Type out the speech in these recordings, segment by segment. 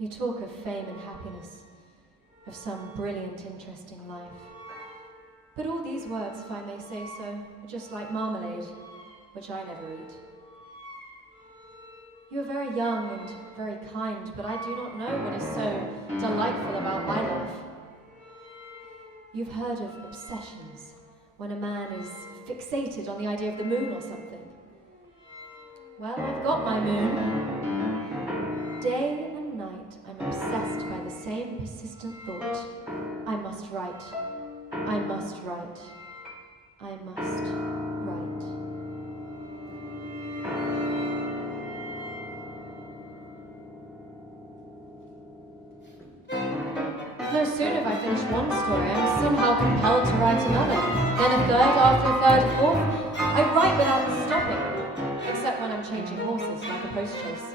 You talk of fame and happiness, of some brilliant, interesting life. But all these words, if I may say so, are just like marmalade, which I never eat. You are very young and very kind, but I do not know what is so delightful about my life. You've heard of obsessions, when a man is fixated on the idea of the moon or something. Well, I've got my moon. Day and night, I'm obsessed by the same persistent thought. I must write. I must write. I must write. No sooner have I finished one story, I'm somehow compelled to write another. Then a third, after a third, a fourth. I write without stopping, except when I'm changing horses, like a post chase.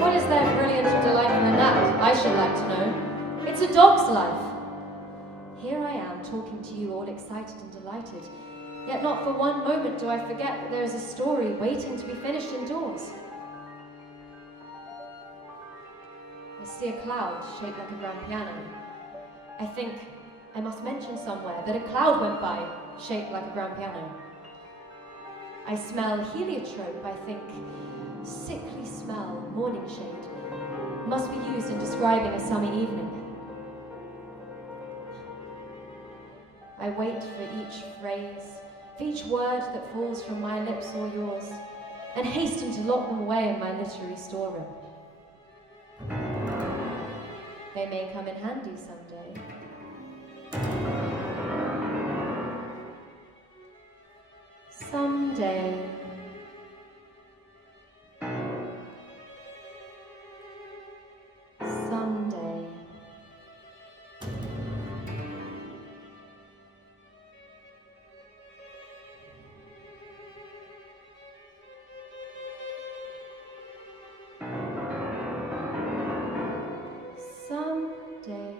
What is there brilliant or delightful in that, I should like to know? It's a dog's life. Here I am, talking to you all excited and delighted, yet not for one moment do I forget that there is a story waiting to be finished indoors. I see a cloud shaped like a grand piano. I think I must mention somewhere that a cloud went by shaped like a grand piano. I smell heliotrope, I think. Sickly smell, morning shade, must be used in describing a summer evening. I wait for each phrase, for each word that falls from my lips or yours, and hasten to lock them away in my literary storeroom. They may come in handy someday. Someday. Someday. Someday.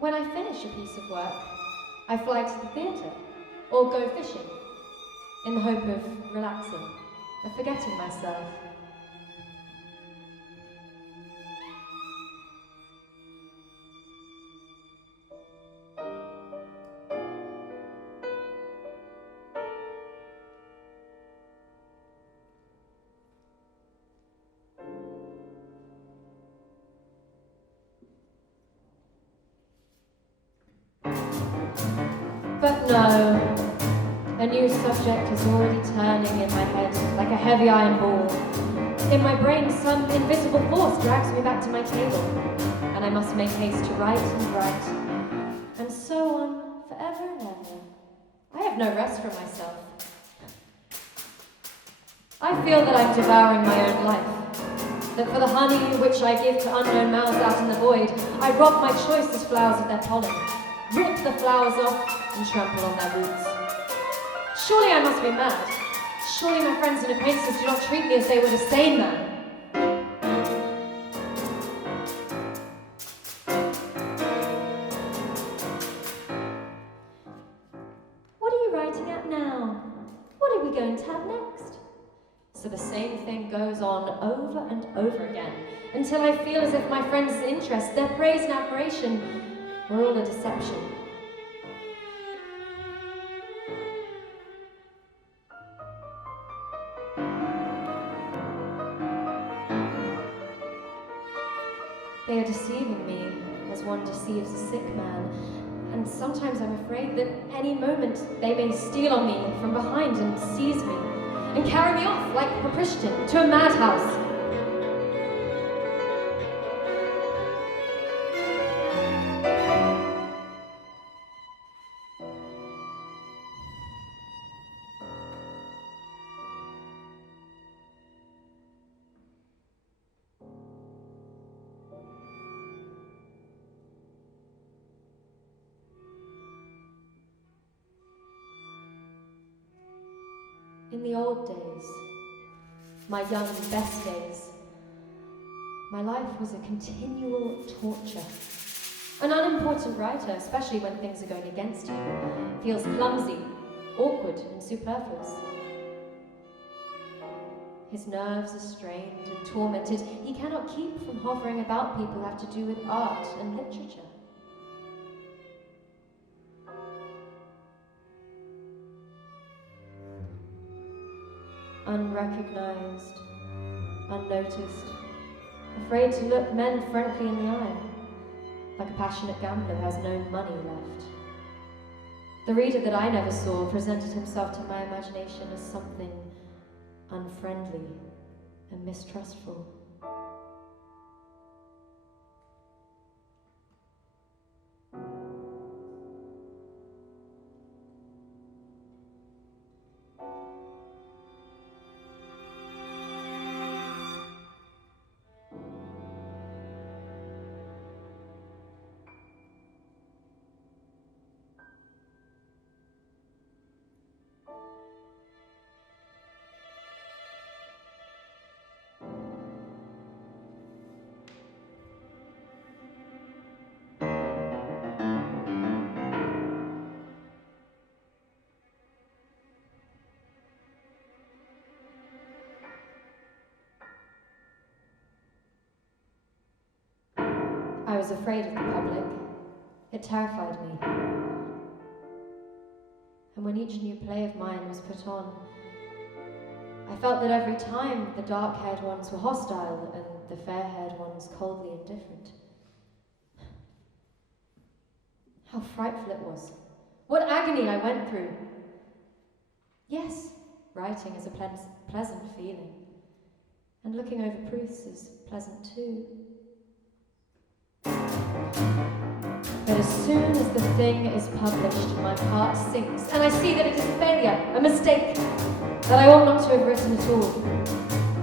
When I finish a piece of work, I fly to the theatre or go fishing in the hope of relaxing, of forgetting myself. But no, a new subject is already turning in my head like a heavy iron ball. In my brain, some invisible force drags me back to my table, and I must make haste to write and write, and so on forever and ever. I have no rest for myself. I feel that I'm devouring my own life, that for the honey which I give to unknown mouths out in the void, I rob my choicest flowers of their pollen, rip the flowers off, and trample on their roots. Surely I must be mad. Surely my friends and acquaintances do not treat me as they would a sane man. What are you writing at now? What are we going to have next? So the same thing goes on over and over again, until I feel as if my friends' interest, their praise and admiration, were all a deception. They are deceiving me as one deceives a sick man, and sometimes I'm afraid that any moment they may steal on me from behind and seize me, and carry me off like Prishtin to a madhouse. In the old days, my young best days, my life was a continual torture. An unimportant writer, especially when things are going against you, feels clumsy, awkward, and superfluous. His nerves are strained and tormented. He cannot keep from hovering about people who have to do with art and literature. Unrecognized, unnoticed, afraid to look men frankly in the eye, like a passionate gambler who has no money left. The reader that I never saw presented himself to my imagination as something unfriendly and mistrustful. I was afraid of the public. It terrified me. And when each new play of mine was put on, I felt that every time the dark-haired ones were hostile and the fair-haired ones coldly indifferent. How frightful it was. What agony I went through. Yes, writing is a pleasant feeling, and looking over proofs is pleasant too. But as soon as the thing is published, my heart sinks, and I see that it is a failure, a mistake, that I ought not to have written at all.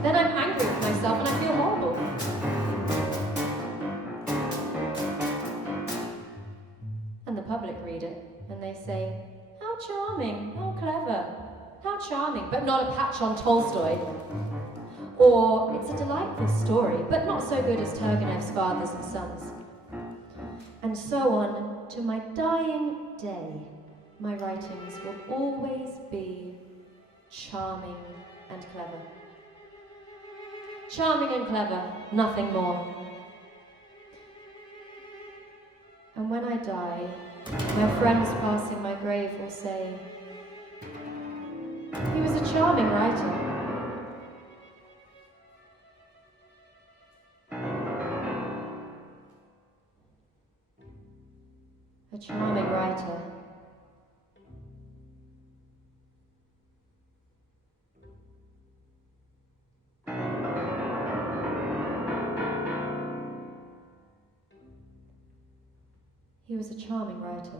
Then I'm angry with myself and I feel horrible. And the public read it, and they say, how charming, how clever, how charming, but not a patch on Tolstoy. Or, it's a delightful story, but not so good as Turgenev's Fathers and Sons. And so on, to my dying day, my writings will always be charming and clever. Charming and clever, nothing more. And when I die, my friends passing my grave will say, he was a charming writer. A charming writer. He was a charming writer,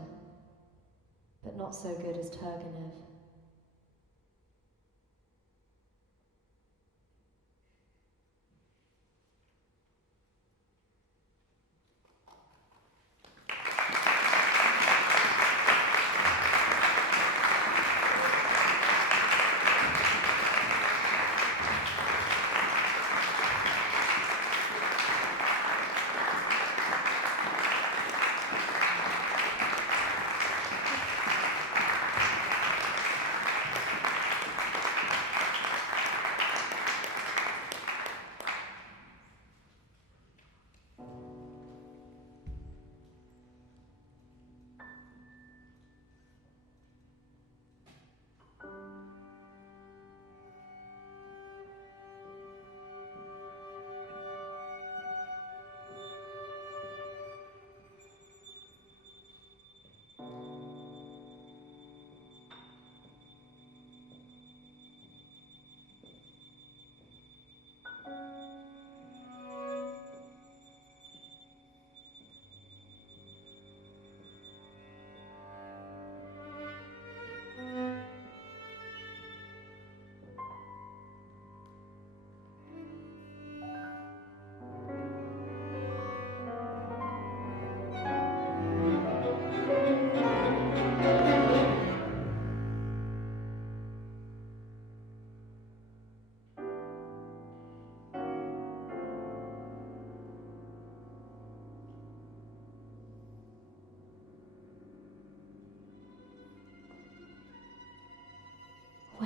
but not so good as Turgenev.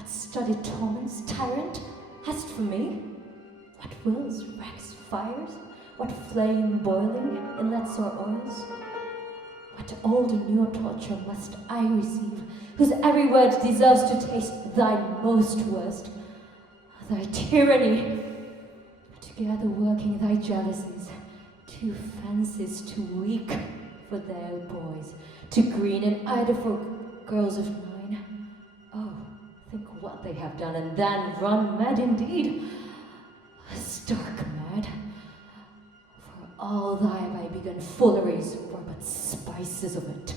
What studied torments, tyrant, hast for me? What wills, wrecks, fires? What flame boiling, inlets or oils? What old and new torture must I receive, whose every word deserves to taste thy most worst? Thy tyranny, together working thy jealousies, two fences too weak for their boys, too green and idle for girls of 9. Oh, think what they have done, and then run mad indeed, stark mad. For all thy begun fooleries were but spices of it.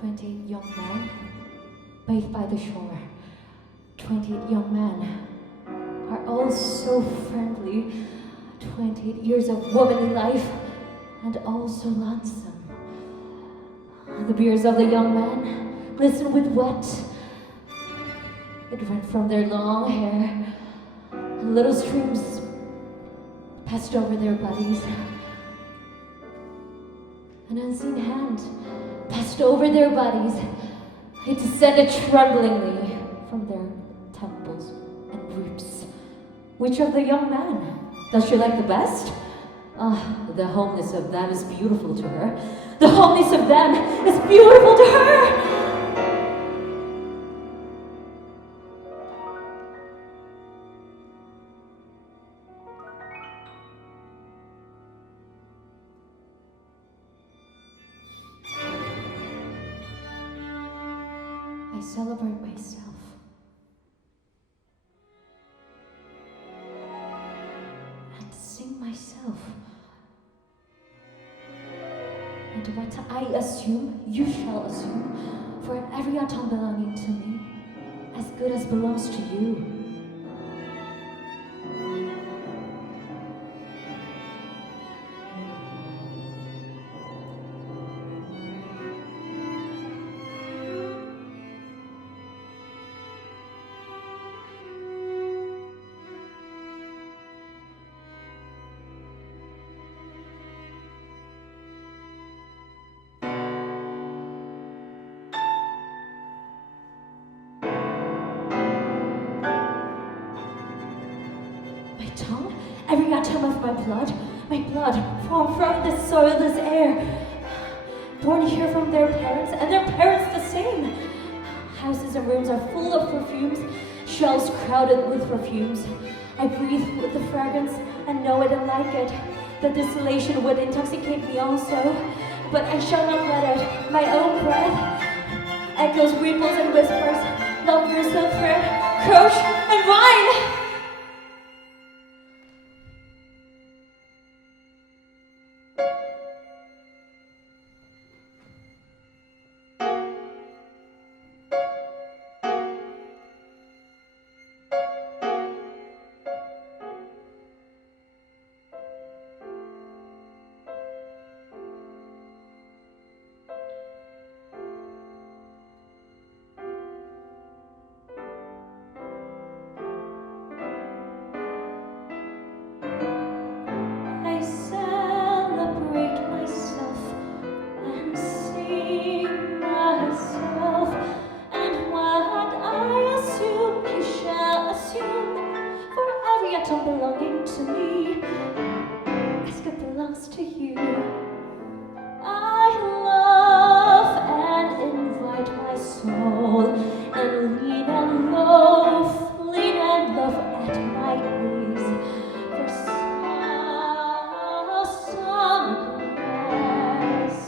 20 young men bathed by the shore. 28 young men are all so friendly. 28 years of womanly life, and all so lonesome. The beards of the young men glisten with wet. It ran from their long hair. Little streams passed over their bodies. An unseen hand passed over their bodies. It descended tremblingly from their temples and roots. Which of the young men does she like the best? The homeness of them is beautiful to her. The homeness of them is beautiful to her! I celebrate myself. And sing myself. And what I assume, you shall assume, for every atom belonging to me, as good as belongs to you. Tongue, every atom of my blood formed from this soil, this air, born here from their parents, and their parents the same. Houses and rooms are full of perfumes, shelves crowded with perfumes. I breathe with the fragrance and know it and like it. The distillation would intoxicate me also, but I shall not let out my own breath. Echoes, ripples, and whispers, lovers of thread, crouch and whine. Belonging to me, as it belongs to you. I love and invite my soul, and lean and love at my knees. For summer grass,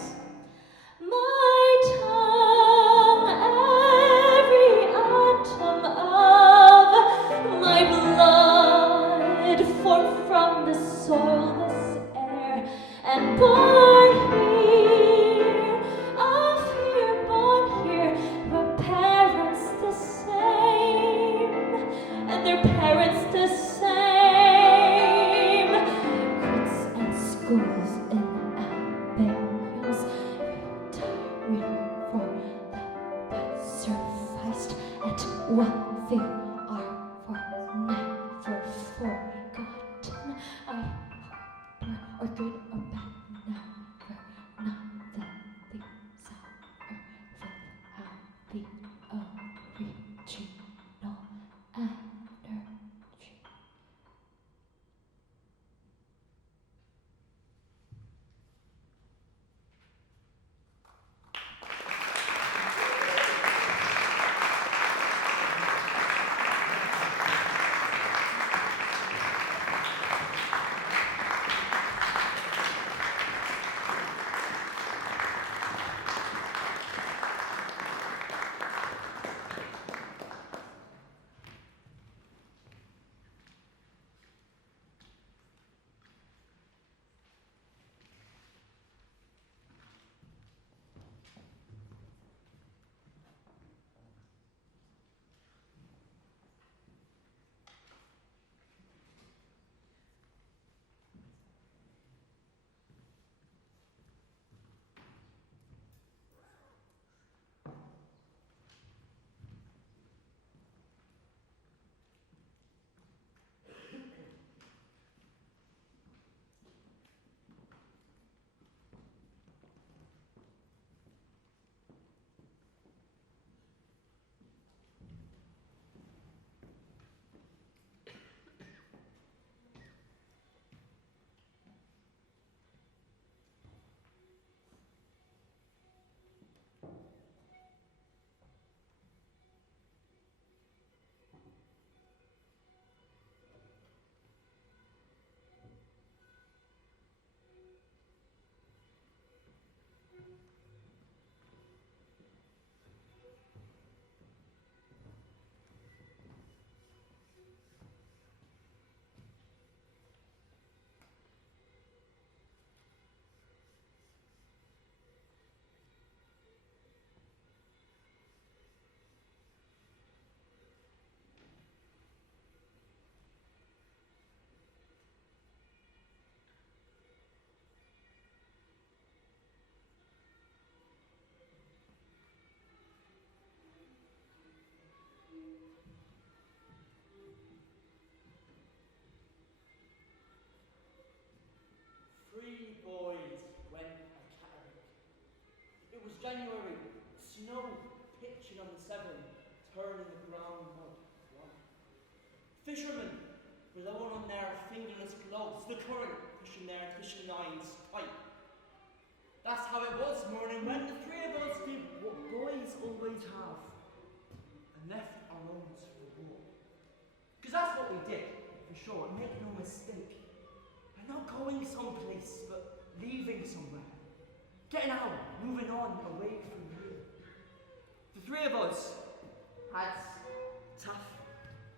my tongue, every atom of my blood, formed from the soilless air, and born here, of here, born here, were parents the same, and their parents the same. Crits and schools in Alabama's retiring for the sufficed, and what they are for never forgotten. I harbor, or good or bad, never, not that these are without the original energy. January, snow pitching on the Severn, turning the ground mud white. Fishermen blowing on their fingerless gloves, the current pushing their fishing lines tight. That's how it was morning when the three of us did what boys always have and left our homes for war. Because that's what we did, for sure, make no mistake. We're not going someplace, but leaving somewhere. Getting out, moving on, away from here. The 3 of us. Hats, Taff,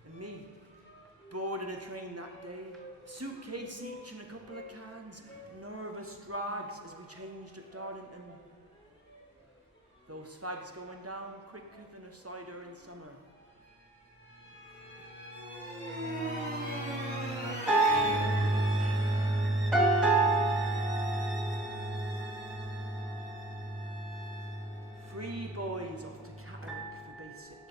and me. Boarded a train that day. Suitcase each and a couple of cans. Nervous drags as we changed at Darlington. Those fags going down quicker than a cider in summer. Three boys off to Catterick for basic.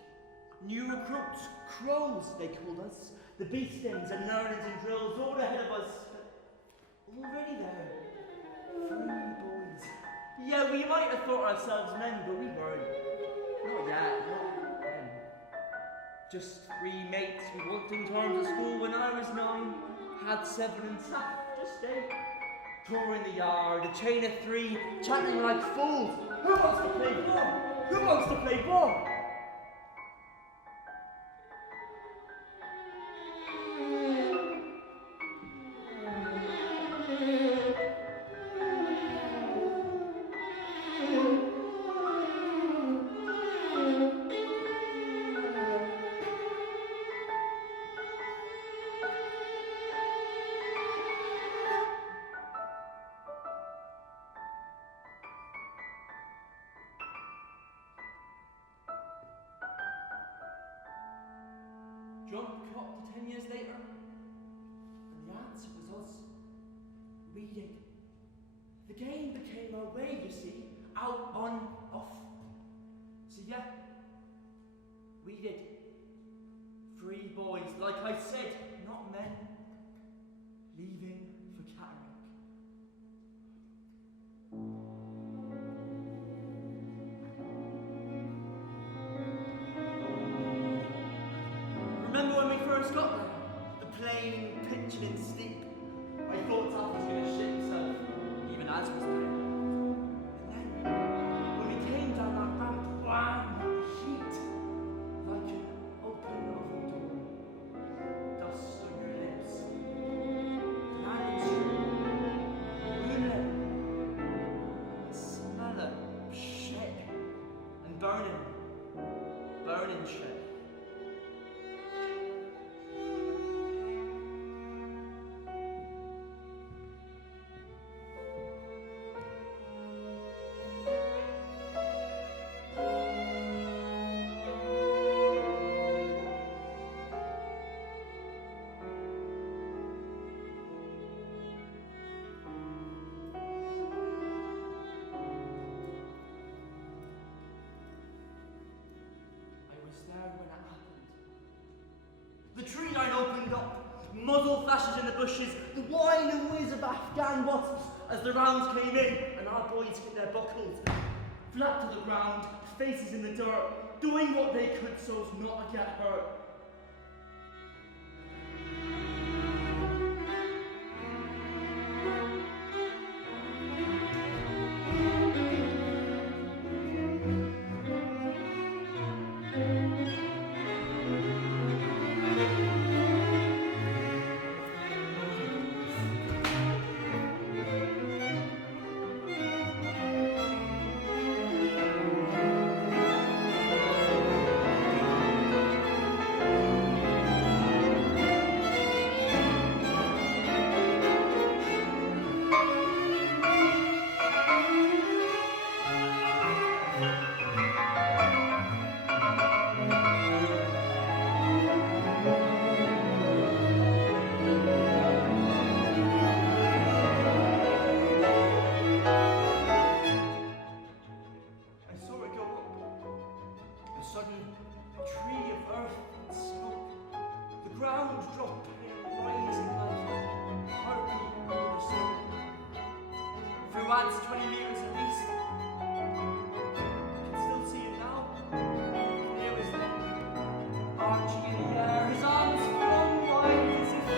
New recruits, crows they called us. The beastings and learnings and drills all ahead of us. But already there. 3 boys. Yeah, we might have thought ourselves men, but we weren't. Not yet, not then. Just 3 mates we walked in terms of school when I was 9. Had 7 and Taff, just 8. Touring the yard, a chain of 3, chatting like fools. Who wants to play ball? Who wants to play ball? John caught 10 years later, and the answer was us. We did. The game became our way, you see, out, on, off. So yeah, we did. 3 boys, like I said, not men, leaving for Catterick. Remember when we first got there? The plane pitching in steep. I thought Taff was going to shit himself, even as was there. And then, when we came down that ramp, wham! Heat! Like an open oven door. Dust on your lips. Latitude. Moonlit. The smell of shit. And burning. Burning shit. The tree line opened up, muzzle flashes in the bushes, the whine and whiz of Afghan wasps as the rounds came in, and our boys hit their buckles, flat to the ground, faces in the dirt, doing what they could so as not to get hurt. Adds 20 meters at least. You can still see it now. There was then, arching in the air, his arms flung wide as if he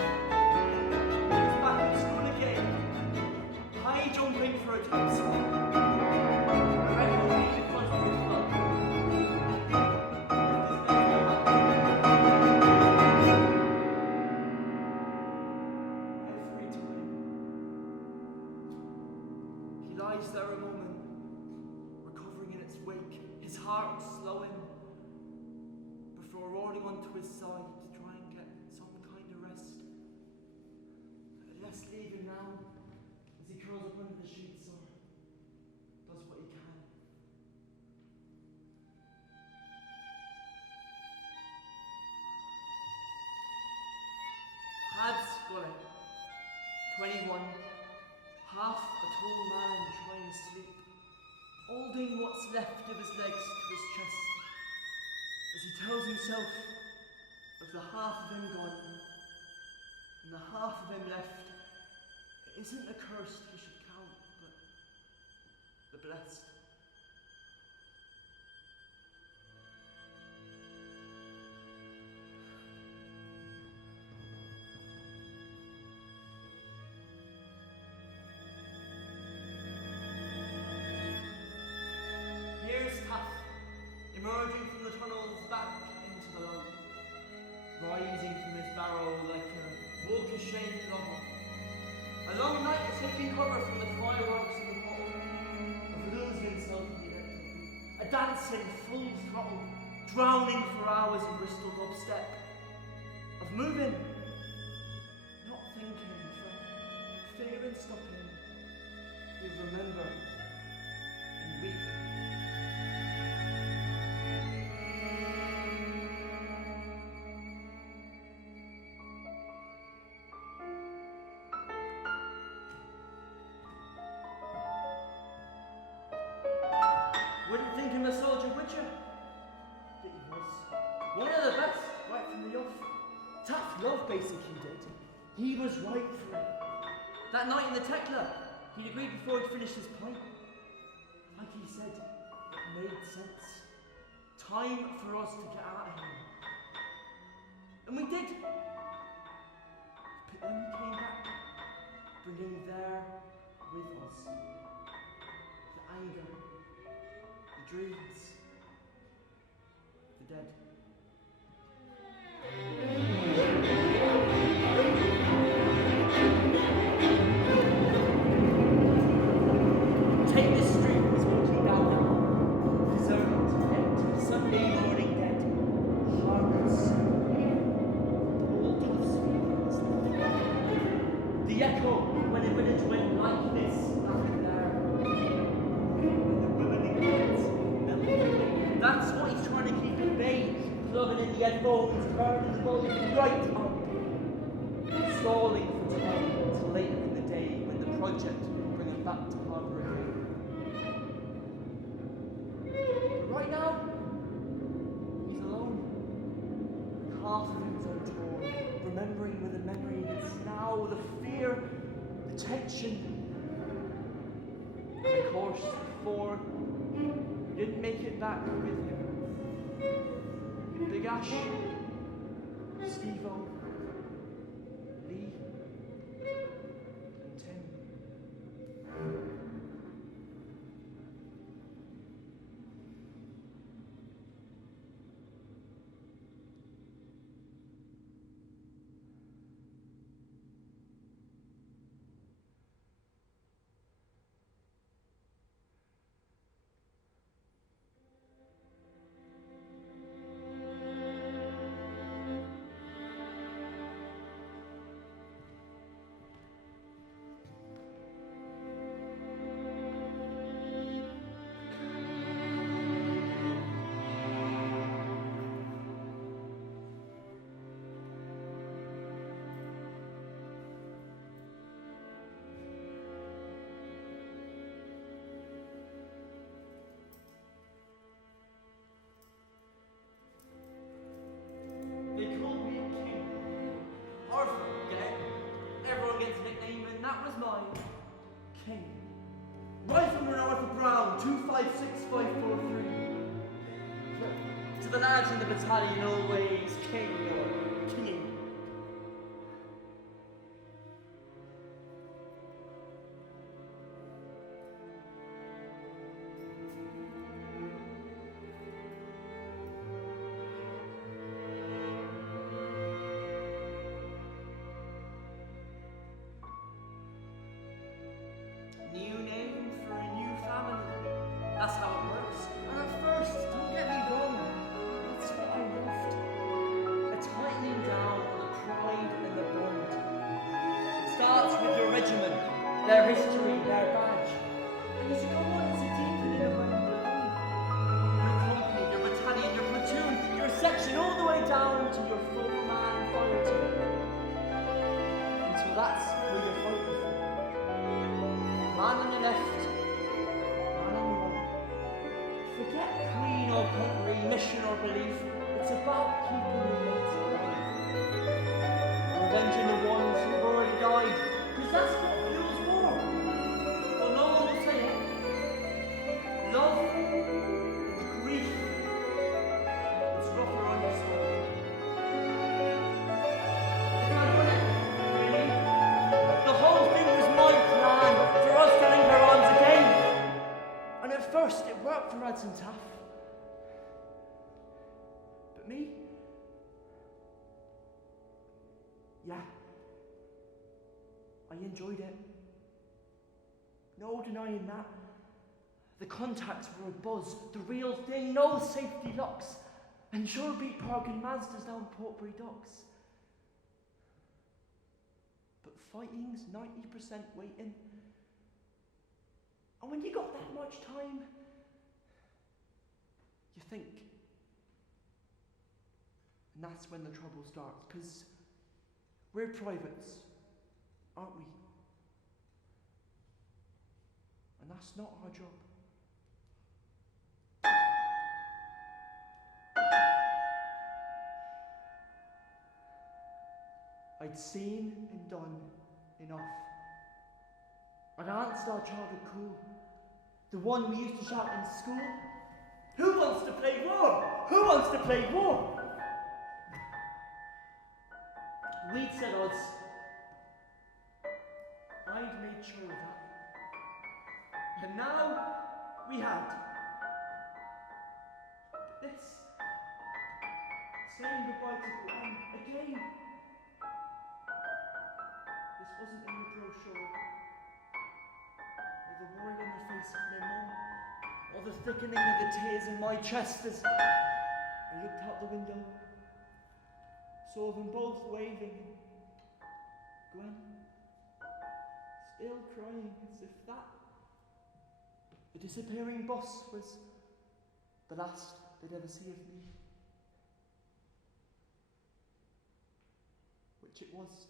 was back at school again. High jumping for a top spin. A record in front of his club. curls up under the sheets or does what he can. Had's got it. 21, half a tall man trying to sleep, holding what's left of his legs to his chest, as he tells himself of the half of him gone, and the half of him left. It isn't the cursed he should count, but the blessed. Here's Taff, emerging from the tunnels back into the light, rising from his barrow like a walk-of-shame novel. A long night is taking cover from the fireworks in the hall, of losing himself in the electric, a dancing full throttle, drowning for hours in Bristol dubstep, of moving, not thinking, for fear and stopping, you remember and weep. Wouldn't think him a soldier, would you? But he was. One of the best, right from the off. Tough love, basically, did. He was right for it. That night in the Tekla, he'd agreed before he'd finished his pipe. Like he said, it made sense. Time for us to get out of here. And we did. But then we came back, bringing there with us the anger, the dreams, the dead. Take this street as walking down now, deserted, empty, Sunday morning dead, harmless, all tough feelings. The echo when a village went like this, back there, when the women in melted away. That's what he's trying to keep at bay, plugging in the headphones, turning the volume right up, stalling for time until later in the day when the project will bring him back to harbour again. But right now, he's alone. Half of him is untorn, remembering with a memory that's now the fear, the tension. And of course, before, he didn't make it back with him. Big Ash, Steve-O, Lee, and Tim. They called me King. Arthur, get it? Everyone gets a nickname, and that was mine. King. Rifleman Arthur Brown, 256543. To the lads in the battalion, always King or Kingy. New name for a new family. That's how it works. And at first, don't get me wrong, that's what I loved. A tightening down on the pride and the bond. It starts with your regiment, their history, nights and tough. But me? Yeah. I enjoyed it. No denying that. The contacts were a buzz, the real thing, no safety locks. And sure beat parking Mazdas down Portbury Docks. But fighting's 90% waiting. And when you got that much time, you think. And that's when the trouble starts, because we're privates, aren't we? And that's not our job. I'd seen and done enough. I'd answered our childhood call, the one we used to shout in school. Who wants to play war? Who wants to play war? We'd said odds. I'd made sure of that. And now we had. This. Saying goodbye to Gwen again. This wasn't in the brochure. Or the worry on the face of my mum. Or the thickening of the tears in my chest as I looked out the window. Saw them both waving. Gwen still crying as if that, the disappearing bus, was the last they'd ever see of me. Which it was.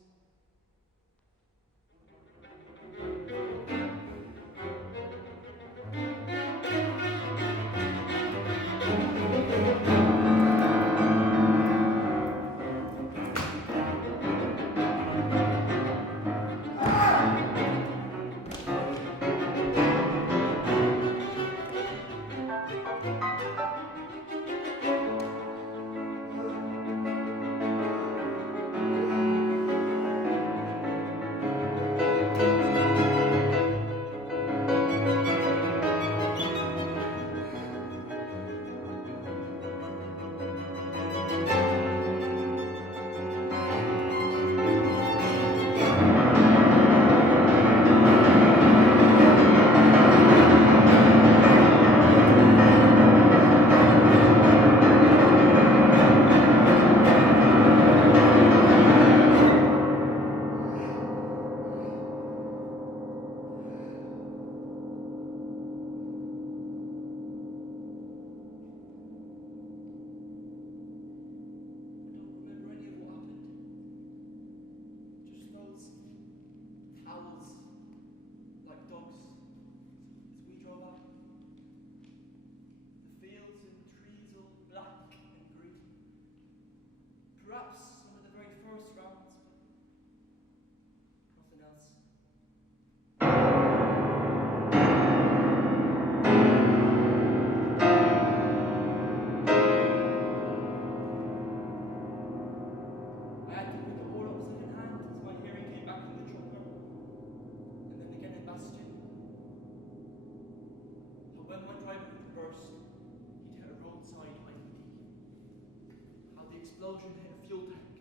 Explosion hit a fuel tank,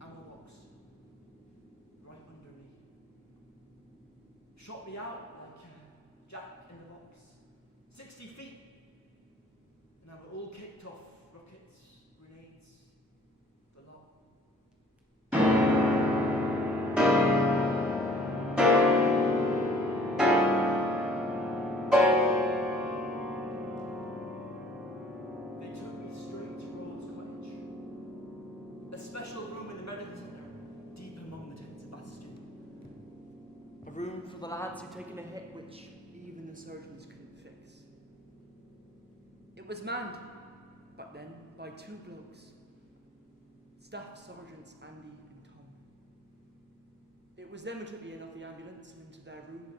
ammo box, right under me. Shot me out like Jack in the Box, 60 feet, and I were all kicked off, rockets, grenades, the lot. They took me straight to Rhodes Cottage. A special room in the medical centre, deep among the tents of Bastion. A room for the lads who'd taken a hit which even the surgeons couldn't fix. It was manned, back then, by two blokes, Staff Sergeants Andy and Tom. It was them who took me in off the ambulance and into their room.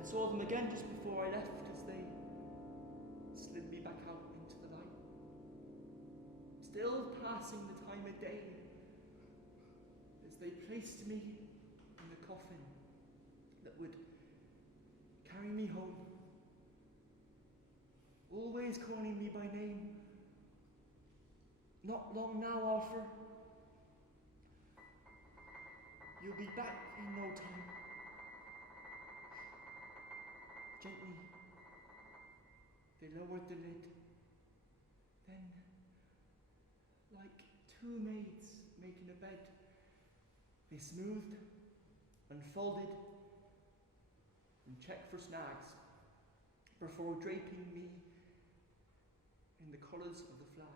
I saw them again just before I left as they slid me back out into the light. still passing the time of day, as they placed me in the coffin that would carry me home, always calling me by name. Not long now, Arthur. You'll be back in no time. Gently, they lowered the lid. Then, like two maids making a bed, they smoothed, unfolded, and checked for snags before draping me in the colours of the flag.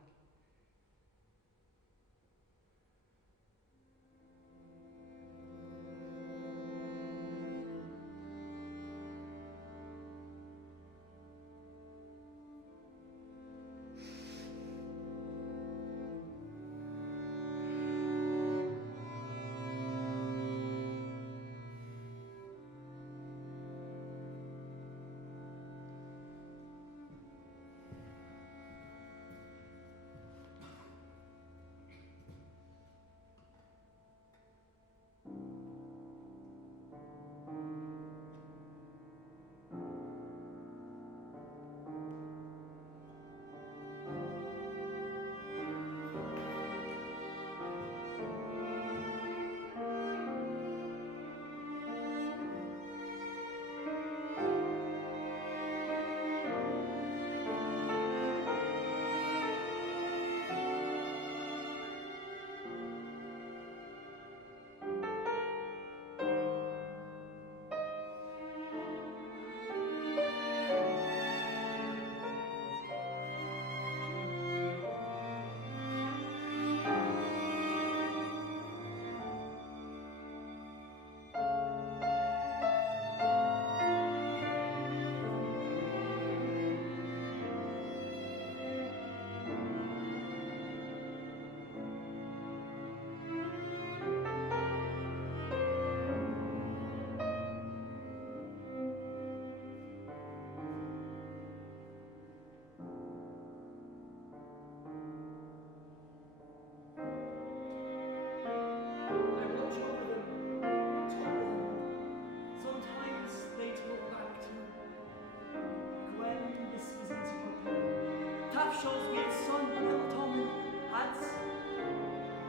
Shows me his son, little Tommy, Hans.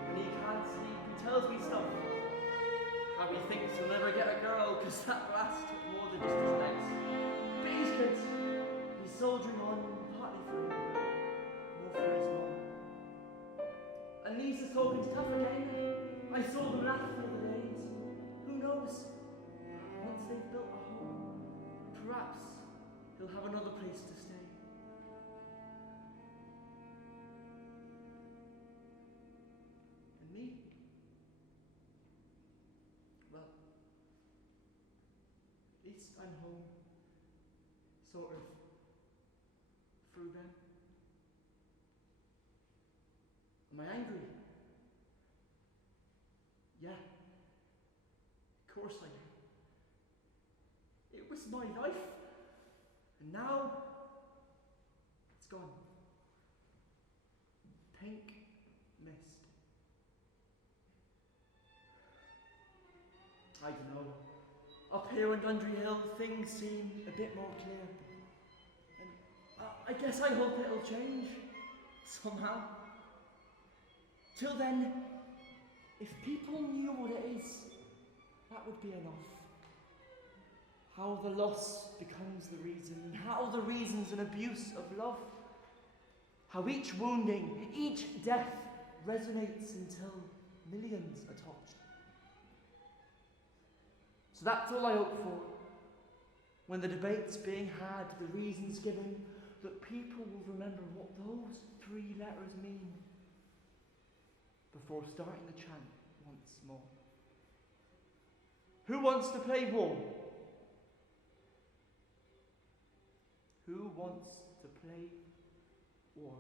When he can't sleep, he tells me stuff. How he thinks he'll never get a girl, cause that lass took more than just his legs. But he's good. He's soldiering on, partly for him, more for his mum. And Lisa's talking to Tuff again. I saw them laugh the other days. Who knows? Once they've built a home, perhaps he'll have another place to stay. Me? Well, at least I'm home, sort of, through them. Am I angry? Yeah, of course I am. It was my life, and now it's gone. Pink mist. I don't know. Up here on Dundry Hill, things seem a bit more clear. And I guess I hope it'll change, somehow. Till then, if people knew what it is, that would be enough. How the loss becomes the reason, and how the reason's an abuse of love. How each wounding, each death resonates until millions are touched. So that's all I hope for. When the debate's being had, the reasons given, that people will remember what those 3 letters mean before starting the chant once more. Who wants to play war? Who wants to play war?